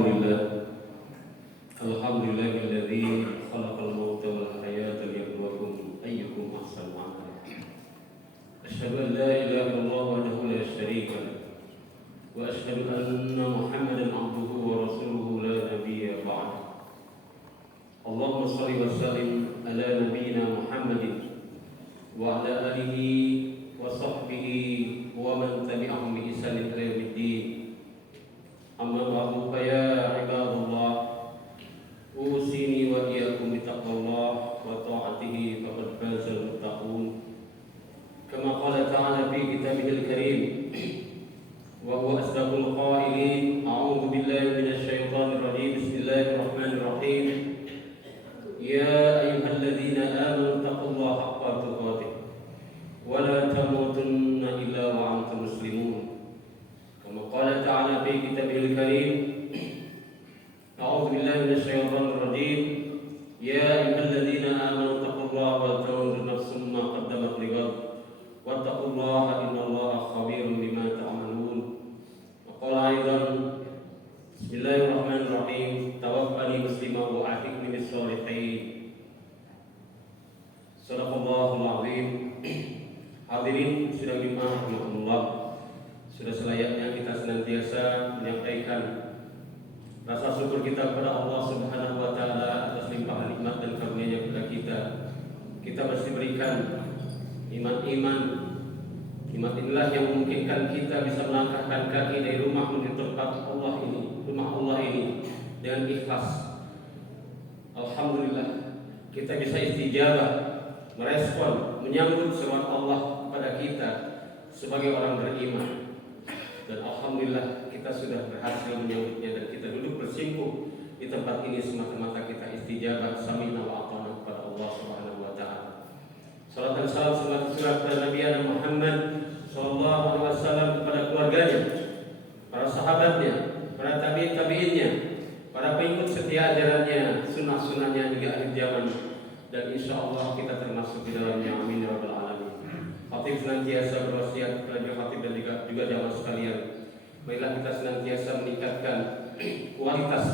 Alhamdulillah. Alhamdulillahilladzi khalaqal mauta wal hayata liyabluwakum ayyukum ahsanu amala. Asyhadu an la ilaha illallah wahdahu la syarika lah. Wa asyhadu anna Muhammadan abduhu wa rasuluhu la nabiyya ba'dah. Allahumma shalli wa sallim ala nabiyyina Muhammadin wa ala alihi wa sahbihi wa man tabi'ahum bi ihsanin ila yaumiddin. Amma ba'du, fa ya ibadallah, usini wa iyyakum bittaqwallah wa ta'atihi faqad fazal muttaqun. Kama qala ta'ala fi kitabihil karim wa huwa asdaqul qailin. A'udzu billahi minasy syaithanir rajim. Bismillahirrahmanirrahim. Ya ayyuhalladzina amanu taqullaha haqqa tuqatih wa la tamutunna illa wa antum muslimun. Kama qala ta'ala fi kitabihil karim. A'udzu billahi minasy syaithanir rajim. Ya ayyuhalladzina amanu taqullaha wa tanzur nafsum ma qaddamat lighad wattaqullaha innallaha khabirum bima ta'malun. Wa qala aidan Bismillahirrahmanirrahim. Tawaffani musliman wa alhiqni bis sholihin. Shadaqallahul azim. Hadirin sidang Jumat rahmatullah. Sudah selayaknya kita senantiasa menyampaikan rasa syukur kita kepada Allah Subhanahu wa taala atas limpahan nikmat dan karunia-Nya kepada kita. Kita mesti berikan iman inilah yang memungkinkan kita bisa melangkahkan kaki dari rumah menuju tempat Allah ini dengan ikhlas. Alhamdulillah, kita bisa istijabah, merespon, menyambut seruan Allah kepada kita sebagai orang beriman. Dan alhamdulillah kita sudah berhasil menyambutnya dan kita duduk bersimpuh di tempat ini semata-mata kita istijabah sami'na wa ata'na kepada Allah Subhanahu wa taala. Salat dan salam semoga kepada Nabi Muhammad sallallahu alaihi wasallam, kepada keluarganya, para sahabatnya, para tabi'innya, para pengikut setia ajarannya, sunnah-sunnahnya hingga akhir zaman, dan insyaallah kita termasuk di dalamnya. Amin ya rabbal alamin. Khatib senantiasa berwasiat kepada khatib dan juga jamaah sekalian, marilah kita senantiasa meningkatkan kualitas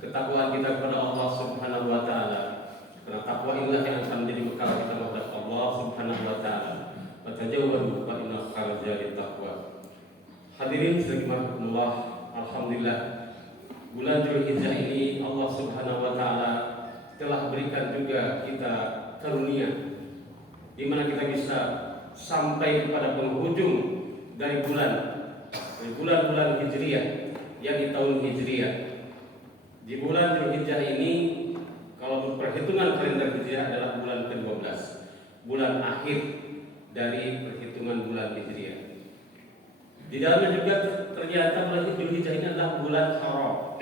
ketakwaan kita kepada Allah Subhanahu wa taala. Karena takwa inilah yang akan menjadi bekal kita menghadap Allah Subhanahu wa taala. Fatajawwadu fa inna khairaz zadi taqwa. Hadirin sekalian, alhamdulillah, bulan Dzulhijjah ini Allah Subhanahu wa taala telah berikan juga kita karunia di mana kita bisa sampai kepada penghujung dari bulan-bulan Hijriyah, yang di tahun Hijriyah. Di bulan Dzulhijjah ini, kalau perhitungan kalender Hijriah adalah bulan ke-12, bulan akhir dari perhitungan bulan Hijriah. Di dalamnya juga ternyata bulan Dzulhijjah ini adalah bulan haram.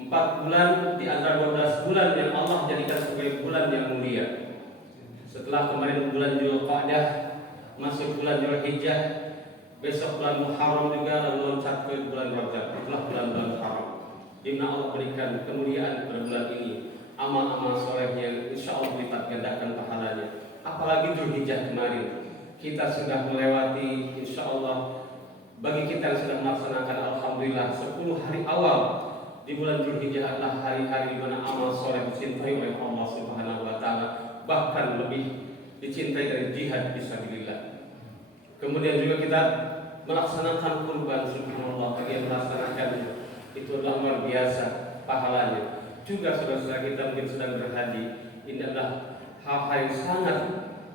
4 bulan di antara 12 bulan yang Allah jadikan sebagai bulan yang mulia. Setelah kemarin bulan Dzulqa'dah, masuk bulan Dzulhijjah, besok bulan Muharram juga, lalu loncat ke bulan Rajab. Itulah bulan-bulan haram, di mana Allah berikan kemuliaan pada bulan ini, amal-amal soleh yang insya Allah dilipat gandakan pahalanya. Apalagi Dzulhijjah kemarin kita sudah melewati, insya Allah bagi kita yang sudah melaksanakan, alhamdulillah, 10 hari awal di bulan Dzulhijjah adalah hari-hari di mana amal soleh dicintai oleh Allah Subhanahu wa taala, bahkan lebih dicintai dari jihad fisabilillah. Kemudian juga kita melaksanakan kurban, subhanallah, bagi yang melaksanakannya itu adalah luar biasa pahalanya. Juga saudara-saudara kita mungkin sedang berhaji, ini adalah hal-hal yang sangat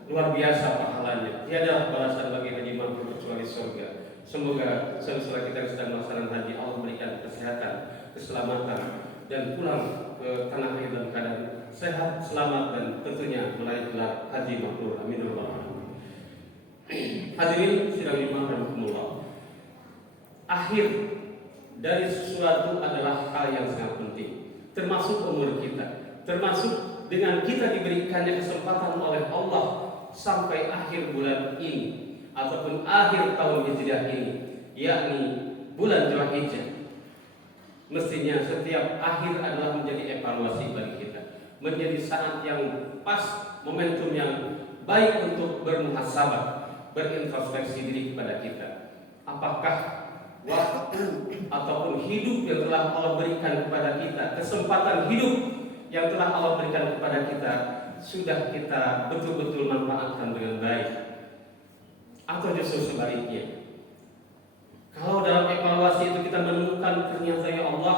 luar biasa pahalanya. Tiada balasan bagi haji mabrur kecuali surga. Semoga saudara-saudara kita yang sedang melaksanakan haji, Allah berikan kesehatan, keselamatan, dan pulang ke tanah air dalam keadaan sehat, selamat, dan tentunya meraih gelar haji mabrur. Amin ya rabbal alamin. Hadirin sidang Jumat rahmatullah. Akhir dari sesuatu adalah hal yang sangat penting, termasuk umur kita, termasuk dengan kita diberikannya kesempatan oleh Allah sampai akhir bulan ini ataupun akhir tahun Hijriah ini, yakni bulan Dzulhijjah. Mestinya setiap akhir adalah menjadi evaluasi bagi kita, menjadi saat yang pas, momentum yang baik untuk bermuhasabah, berintrospeksi diri kepada kita. Apakah waktu ataupun hidup yang telah Allah berikan kepada kita, kesempatan hidup yang telah Allah berikan kepada kita, sudah kita betul-betul manfaatkan dengan baik, atau justru sebaliknya? Kalau dalam evaluasi itu kita menemukan ternyata ya Allah,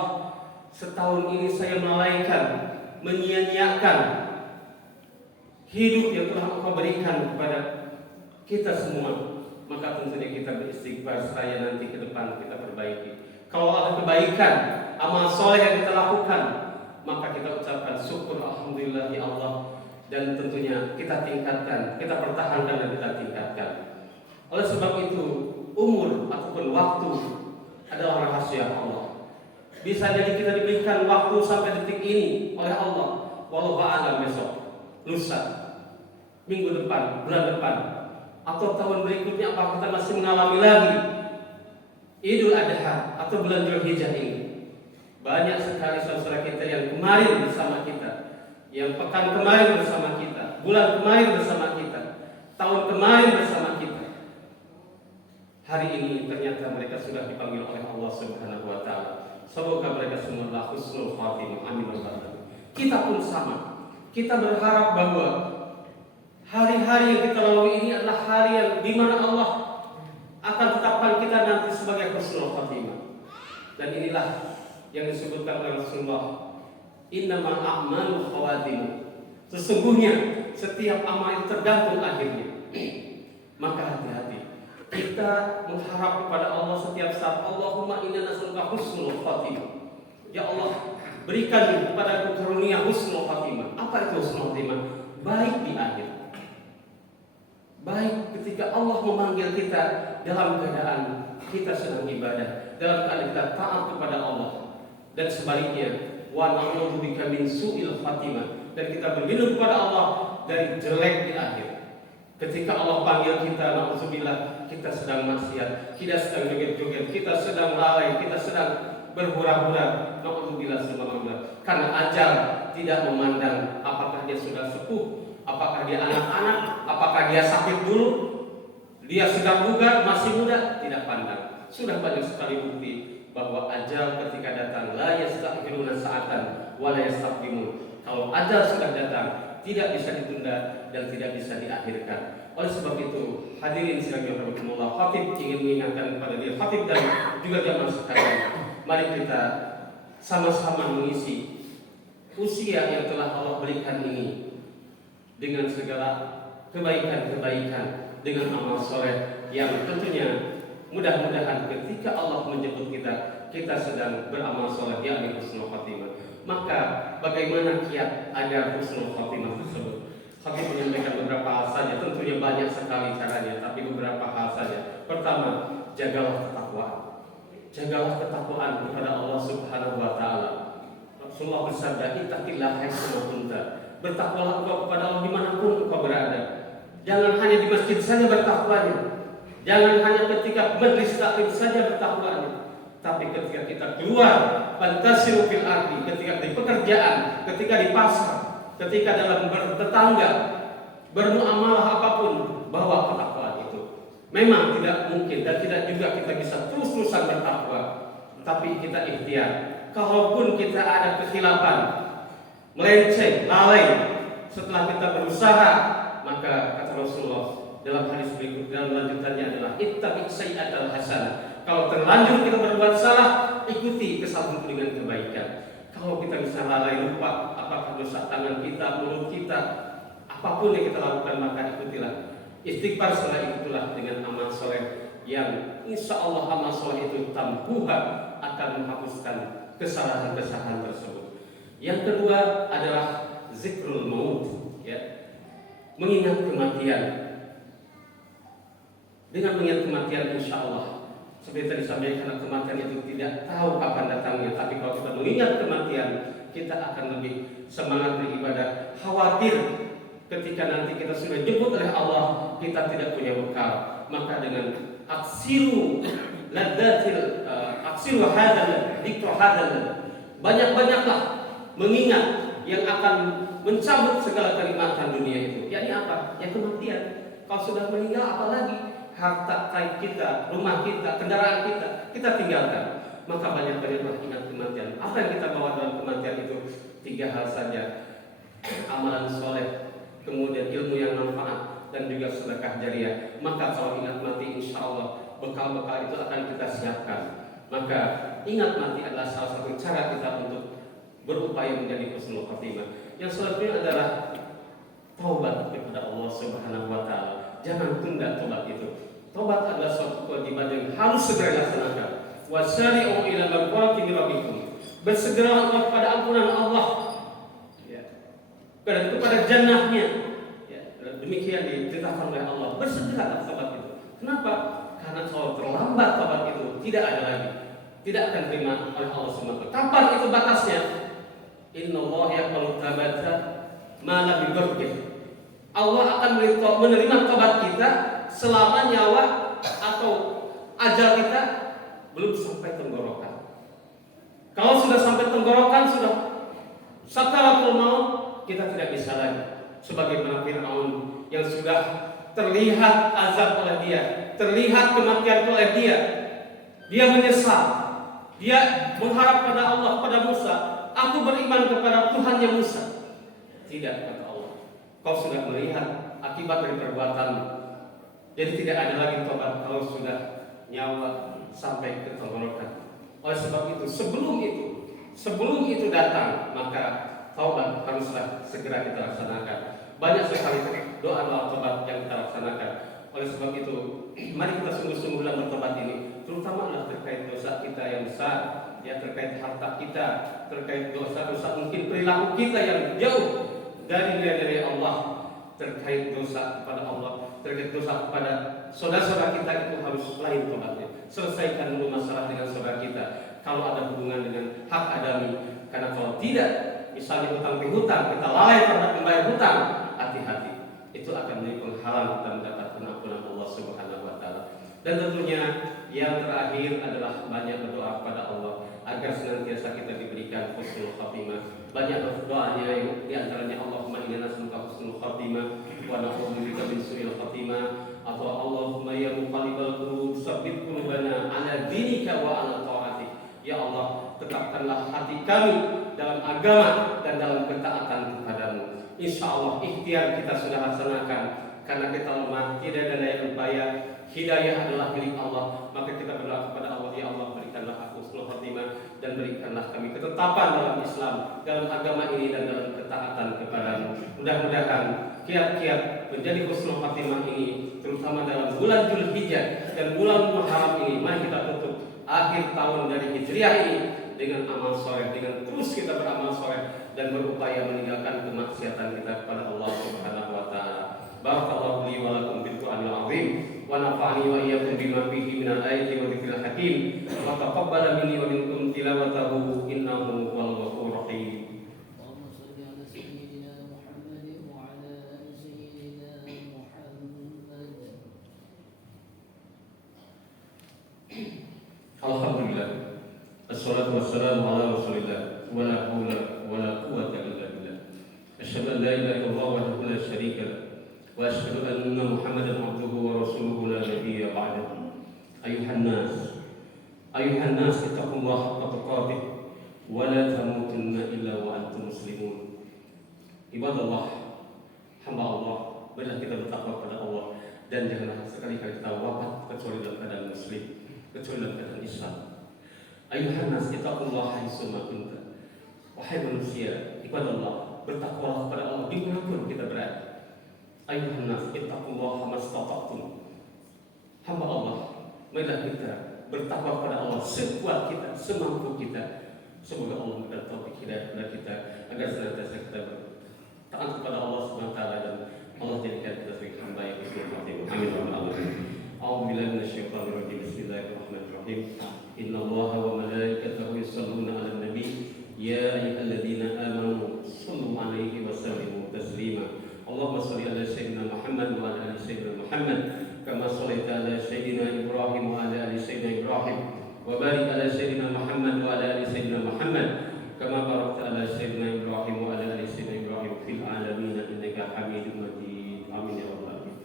setahun ini saya melalaikan, menyia-nyiakan hidup yang telah Engkau berikan kepada kita semua, maka tentunya kita beristighfar supaya nanti ke depan kita perbaiki. Kalau ada kebaikan, amal soleh yang kita lakukan, maka kita ucapkan syukur alhamdulillah ya Allah, dan tentunya kita tingkatkan, kita pertahankan dan kita tingkatkan. Oleh sebab itu, umur ataupun waktu adalah rahasia Allah. Bisa jadi kita diberikan waktu sampai detik ini oleh Allah, walau ba'alam besok, lusa, minggu depan, bulan depan, atau tahun berikutnya, apa kita masih mengalami lagi Idul Adha atau bulan Dzulhijjah ini. Banyak sekali saudara kita yang kemarin bersama kita, yang pekan kemarin bersama kita, bulan kemarin bersama kita, tahun kemarin bersama kita. Hari ini ternyata mereka sudah dipanggil oleh Allah Subhanahu wa taala. Semoga mereka semua adalah husnul khatimah. Amin ya rabbal alamin. Kita pun sama. Kita berharap bahwa hari-hari yang kita lalui ini adalah hari yang di mana Allah akan tetapkan kita nanti sebagai husnul khatimah. Dan inilah yang disebutkan oleh Rasulullah, innamal a'malu khawatimu. Sesungguhnya setiap amal itu tergantung akhirnya. Maka hati-hati. Kita mengharap kepada Allah setiap saat, Allahumma inna nas'aluka husnul khatimah. Ya Allah, berikan kepada aku karunia husnul khatimah. Apa itu husnul khatimah? Baik di akhir. Baik ketika Allah memanggil kita dalam keadaan kita sedang ibadah, dalam keadaan kita taat kepada Allah, dan sebaliknya, wa na'udzubika min su'il khatimah, dan kita berlindung kepada Allah dari jelek di akhir. Ketika Allah panggil kita, na'udzubillah, kita sedang maksiat, kita sedang joget-joget, kita sedang lalai, kita sedang berhura-hura, na'udzubillah subhanallah. Karena ajal tidak memandang apakah dia sudah sepuh, apakah dia anak-anak, apakah dia sakit dulu, dia sedang bugar, masih muda, tidak pandang. Sudah banyak sekali bukti bahwa ajal ketika datang, la yastakhiruna sa'atan wa la yastaqdimun. Kalau ajal sudah datang, tidak bisa ditunda dan tidak bisa diakhirkan. Oleh sebab itu, hadirin sekalian rahimakumullah, khatib ingin mengingatkan kepada diri khatib dan juga jamaah sekalian, mari kita sama-sama mengisi usia yang telah Allah berikan ini dengan segala kebaikan-kebaikan, dengan amal soleh yang tentunya mudah-mudahan ketika Allah menjemput kita, kita sedang beramal soleh, yakni husnul khatimah. Maka bagaimana kiat agar husnul khatimah tersebut? Khatib menyampaikan beberapa hal saja, tentunya banyak sekali caranya, tapi beberapa hal saja. Pertama, jagalah ketakwaan. Jagalah ketakwaan kepada Allah Subhanahu wa taala. Rasulullah bersabda, ittaqillah haitsu kunta. Bertakwalah engkau kepada Allah dimanapun engkau berada. Jangan hanya di masjid saja bertakwanya. Jangan hanya ketika majlis taklim saja bertakwanya. Tapi ketika kita keluar, fantasiru fil ardi, ketika di pekerjaan, ketika di pasar, ketika dalam bertetangga, bermuamalah apapun, bawa ketakwaan itu. Memang tidak mungkin dan tidak juga kita bisa terus-terusan bertakwa, tapi kita ikhtiar. Kalaupun kita ada kekhilafan, melenceng, lalai, setelah kita berusaha, maka kata Rasulullah dalam hadis berikut, dalam lanjutannya adalah ittaqi sayyi'atal hasanah. Kalau terlanjur kita berbuat salah, ikuti kesalahan dengan kebaikan. Kalau kita bisa lalai, lupa apakah dosa tangan kita, mulut kita, apapun yang kita lakukan, maka ikutilah. Istighfar setelah itulah dengan amal soleh yang insya Allah amal soleh itu tampuha akan menghapuskan kesalahan-kesalahan tersebut. Yang kedua adalah zikrul maut, ya, mengingat kematian. Dengan mengingat kematian, insya Allah, seperti tadi disampaikan, kematian itu tidak tahu kapan datangnya. Tapi kalau kita mengingat kematian, kita akan lebih semangat beribadah. Khawatir ketika nanti kita sudah jemput oleh Allah, kita tidak punya bekal. Maka dengan aksiru ladzatil aksiru hadal dzikru hadal, banyak-banyaklah mengingat yang akan mencabut segala kenikmatan dunia itu. Yakni apa? Ya kematian. Kalau sudah meninggal, apalagi harta kain kita, rumah kita, kendaraan kita tinggalkan. maka banyak-banyaklah ingat kematian. Apa yang kita bawa dalam kematian itu? 3 hal saja: amalan soleh, kemudian ilmu yang manfaat, dan juga sedekah jariah. Maka kalau ingat mati, insya Allah bekal-bekal itu akan kita siapkan. Maka ingat mati adalah salah satu cara kita untuk berupaya menjadi husnul khatimah. Yang selanjutnya adalah taubat kepada Allah Subhanahu wa taala. Jangan tunda taubat itu. Taubat adalah suatu kewajiban yang harus segera dilaksanakan. Wasari'u ila maghfirati min rabbikum. Bersegeralah kepada ampunan Allah, ya, dan kepada jannahnya. Ya, demikian diceritakan oleh Allah. Bersegeralah taubat itu. Kenapa? Karena kalau terlambat taubat itu tidak ada lagi, tidak akan terima oleh Allah SWT. Kapan itu batasnya? Innallaha yaqbalu taubata ma lam yughargir. Allah akan menerima taubat kita selama nyawa atau ajal kita belum sampai tenggorokan. Kalau sudah sampai tenggorokan, sudah sakaratul maut, kita tidak bisa lagi. Sebagaimana Fir'aun yang sudah terlihat azab oleh dia, terlihat kematian oleh dia, dia menyesal, dia mengharap pada Allah, pada Musa, aku beriman kepada Tuhannya Musa. Tidak, kata Allah, kau sudah melihat akibat dari perbuatanmu. Jadi tidak ada lagi tobat kalau sudah nyawa sampai ke tenggorokan. Oleh sebab itu, sebelum itu datang, maka taubat haruslah segera kita laksanakan. Banyak sekali doa taubat yang kita laksanakan. Oleh sebab itu, mari kita sungguh-sungguh dalam bertobat ini, terutama adalah terkait dosa kita yang besar, ya, terkait harta kita, terkait dosa-dosa mungkin perilaku kita yang jauh dari Allah, terkait dosa kepada Allah, terkait dosa kepada saudara-saudara kita, itu harus lain tobatnya. Selesaikan dulu masalah dengan saudara kita. Kalau ada hubungan dengan hak adami, karena kalau tidak, misalnya hutang piutang, kita lalai terhadap membayar hutang, hati-hati, itu akan menjadi penghalang kita mendapatkan ampunan Allah Subhanahu wa taala. Dan tentunya yang terakhir adalah banyak berdoa kepada Allah agar senantiasa kita diberikan husnul khatimah. Banyak doanya yang diantaranya Allahumma inna nas'aluka husnul khatimah wa na'udzubika min su'il khatimah, atau Allahumma ya muqallibal qulub tsabbit qulubana ala dinika wa ala ta'atik. Ya Allah, tetapkanlah hati kami dalam agama dan dalam ketaatan kepadamu. Insya Allah ikhtiar kita sudah laksanakan, karena kita lemah, tidak ada daya upaya. Hidayah adalah milik Allah. Maka kita berdoa kepada Allah, ya Allah, berikanlah aku husnul khatimah dan berikanlah kami ketetapan dalam Islam, dalam agama ini dan dalam ketaatan kepadamu. Mudah-mudahan kiat-kiat menjadi husnul khatimah ini, terutama dalam bulan Dzulhijjah dan bulan Muharram ini, mari kita tutup akhir tahun dari Hijriah ini dengan amal soleh, dengan terus kita beramal soleh dan berupaya meninggalkan kemaksiatan kita kepada Allah Subhanahu wa taala. Barakallahu li wa lakum bil Qur'anil azim wa nafa'ani wa iyyakum bima fihi minal ayati wa dzikril hakim wa taqabbala minni wa minkum tilawatahu innahu huwal ghafurur rahim. Allahumma shalli ala sayyidina Muhammadin wa ala ali sayyidina Muhammad. Alhamdulillah, assalatu wassalamu ala rasulillah, wa la hawla wa la quwwata illa billah. Asyhadu an la ilaha illallah wahdahu la syarika lah, wa asyhadu anna Muhammadan abduhu wa rasuluhu la nabiyya ba'dahu. Ayuhan nas ittaqullaha haqqa tuqatih wa la tamutunna illa wa antum muslimun. Ibadallah, hamba Allah, marilah kita bertakwa kepada Allah dan janganlah sekali-kali kita wafat kecuali dalam keadaan muslim, kecuali dalam keadaan Islam. Ayuhan nas ittaqullaha haitsu ma kuntum. Wahai manusia, ibadallah, bertakwalah kepada Allah dimanapun kita berada. Ayuhan nas ittaqullaha mastata'tum. Hamba Allah, marilah kita bertakwa kepada Allah sekuat kita, semampu kita. Semoga Allah memberikan taufik hidayah kepada kita agar senantiasa kita taat kepada Allah Subhanahu wa taala dan Allah jadikan kita sebagai hamba yang husnul khatimah. Amin wa alamin. A'udzu billahi minasyaitonir rajim. Bismillahirrahmanirrahim. Innallaha wa malaikatahu yusholluna 'alan nabi ya ayyuhalladzina amanu shallu 'alaihi wa sallimu taslima. Allahumma shalli 'ala sayyidina Muhammad wa 'ala ali sayyidina Muhammad kama shallaita 'ala sayyidina Ibrahim wa 'ala ali sayyidina Ibrahim wa barik 'ala sayyidina Muhammad wa 'ala ali sayyidina Muhammad kama barakta 'ala sayyidina Ibrahim wa 'ala ali sayyidina Ibrahim fil 'alamin innaka Hamidum Majid. Amin ya rabbal alamin.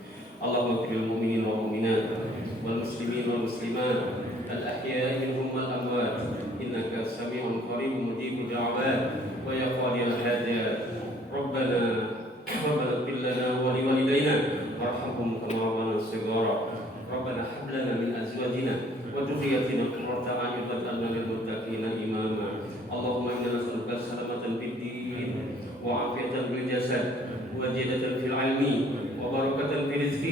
Allahumma ighfir lil mu'minina wal mu'minat wal muslimin wal muslimat al ahya'i minhum wal amwat وذريتنا قرة أعين واجعلنا للمتقين إماما اللهم إنا نسألك سلامة في الدين وعافية في الجسد وزيادة في العلم وبركة في الرزق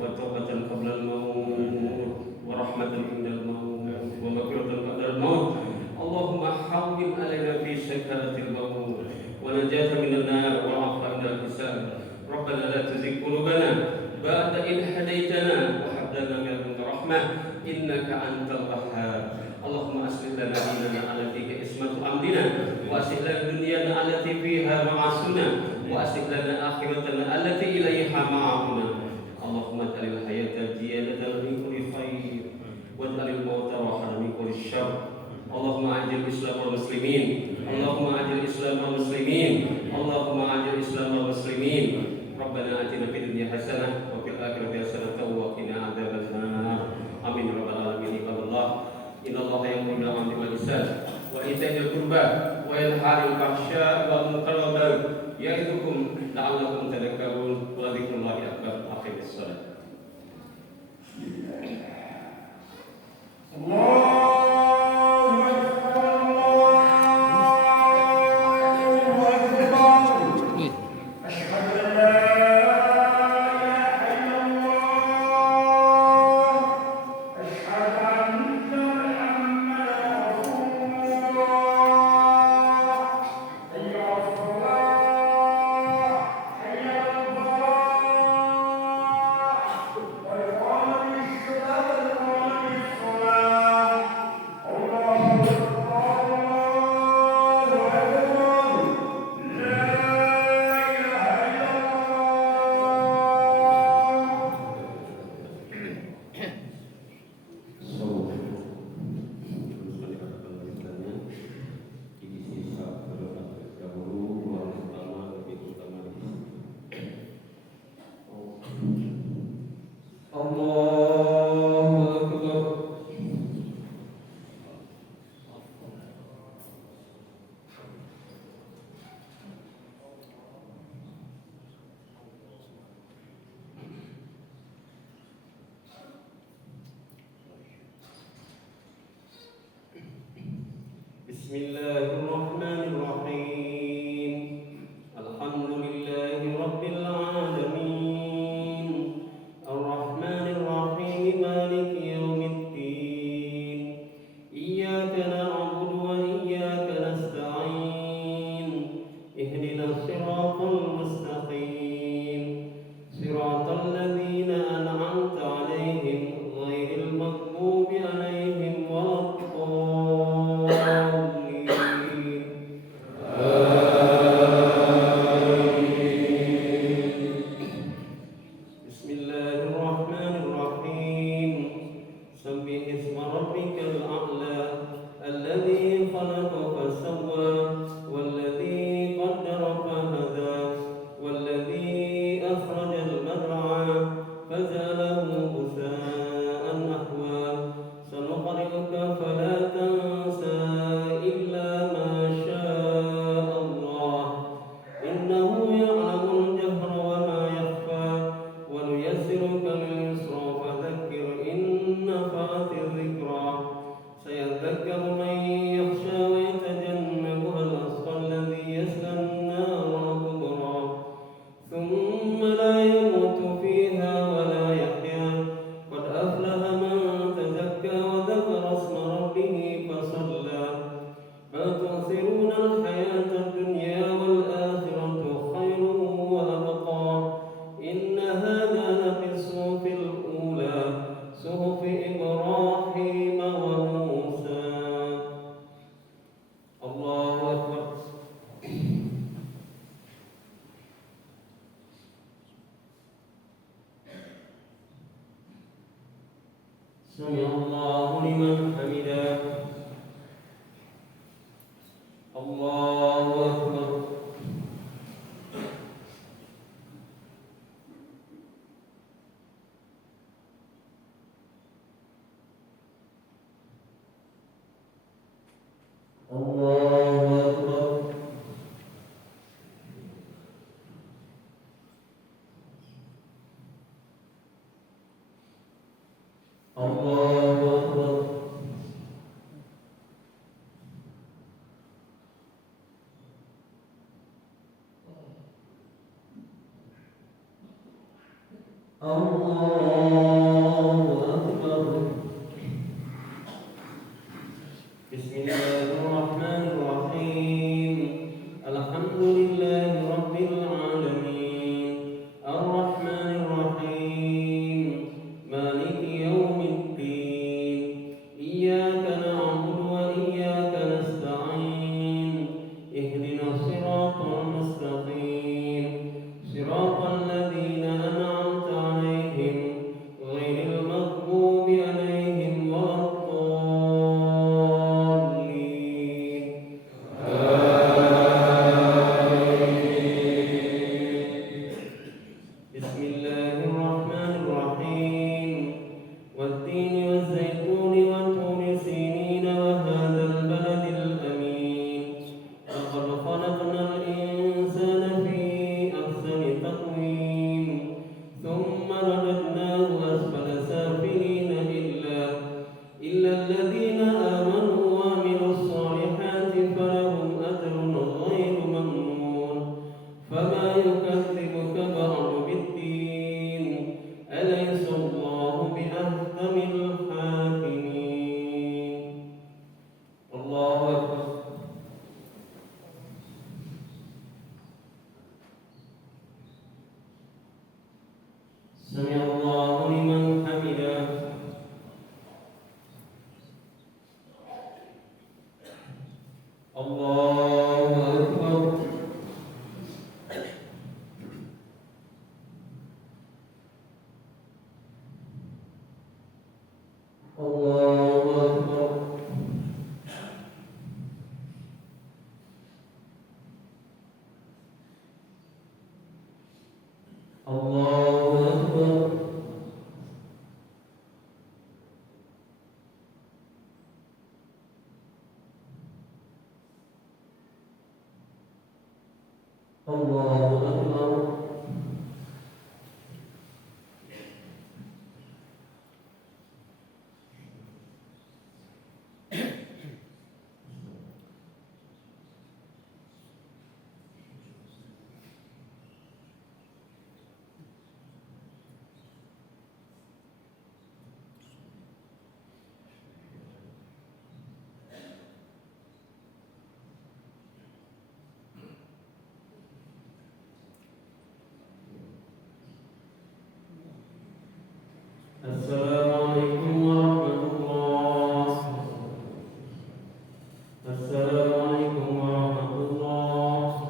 وتوبة قبل الموت ورحمة عند الموت ومغفرة بعد الموت اللهم حول علينا في سكرة الموت ونجاة من النار وعفو عند الحساب ربنا لا تزغ قلوبنا بعد إذ هديتنا وهب لنا من لدنك رحمة إنك أنت الوهاب اللهم أصلح لنا ديننا التي هي عصمة أمرنا وأصلح لنا دنيانا التي فيها معاشنا وأصلح لنا آخرتنا التي إليها معادنا اللهم اجعل الحياة زيادة من كل خير واجعل الموت راحة من كل شر اللهم أعز الإسلام والمسلمين اللهم أعز الإسلام والمسلمين اللهم أعز الإسلام والمسلمين ربنا آتنا في الدنيا حسنة وفي الآخرة حسنة وقنا عذاب النار آمين يا رب العالمين عباد الله إن الله يأمر بالعدل والإحسان وإيتاء ذي القربى وينهى عن الفحشاء والمنكر والبغي يعظكم لعلكم تذكرون ولذكر الله أكبر أقم الصلاة Bismillahirrahmanirrahim. Alhamdulillahi rabbil alamin. Ar-Rahmanir Rahim Maliki yaumiddin. Iyyaka na'budu wa iyyaka nasta'in. Ihdinas siratal mustaqim. Siratal ladzina an'amta 'alaihim ghairil maghdubi 'alaihim Allahu Akbar. Bismillahirrahmanirrahim. Alhamdulillahi rabbil alamin. Ar-Rahmanir Rahim. Maliki yaumiddin. Iyyaka na'budu wa iyyaka nasta'in. Ihdinas siratal mustaqim. Siratal ladzina an'amta 'alaihim ghairil maghdubi 'alaihim waladdallin. Bismillahirrahmanirrahim. Wattini wazzaytuni wa turi sinina wa hadzal baladil amin. Laqad khalaqnal insana fi ahsani taqwim. Thumma radadnahu asfala safilina illa alladhina amanu wa 'amilus solihati falahum ajrun ghairu mamnun. Fama yukadzibuka ba'du bid-din. Alaysa Allahu biahkamil hakimin. Allahu akbar. Sami'allahu liman hamidah. Allahu akbar. Allahu akbar. Allahu akbar. Allahu akbar. Assalamualaikum warahmatullahi. Assalamualaikum warahmatullahi.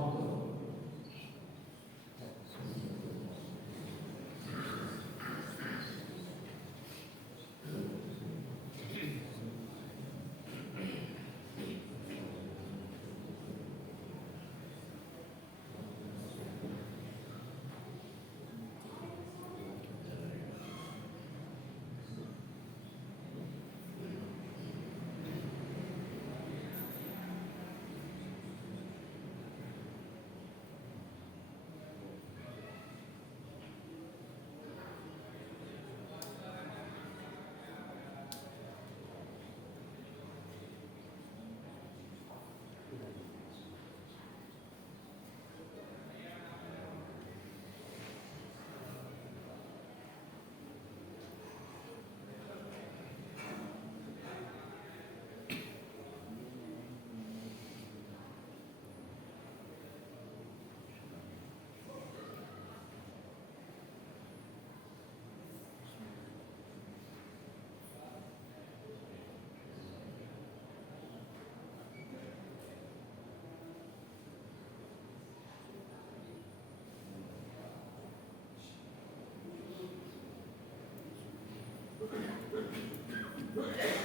Thank you.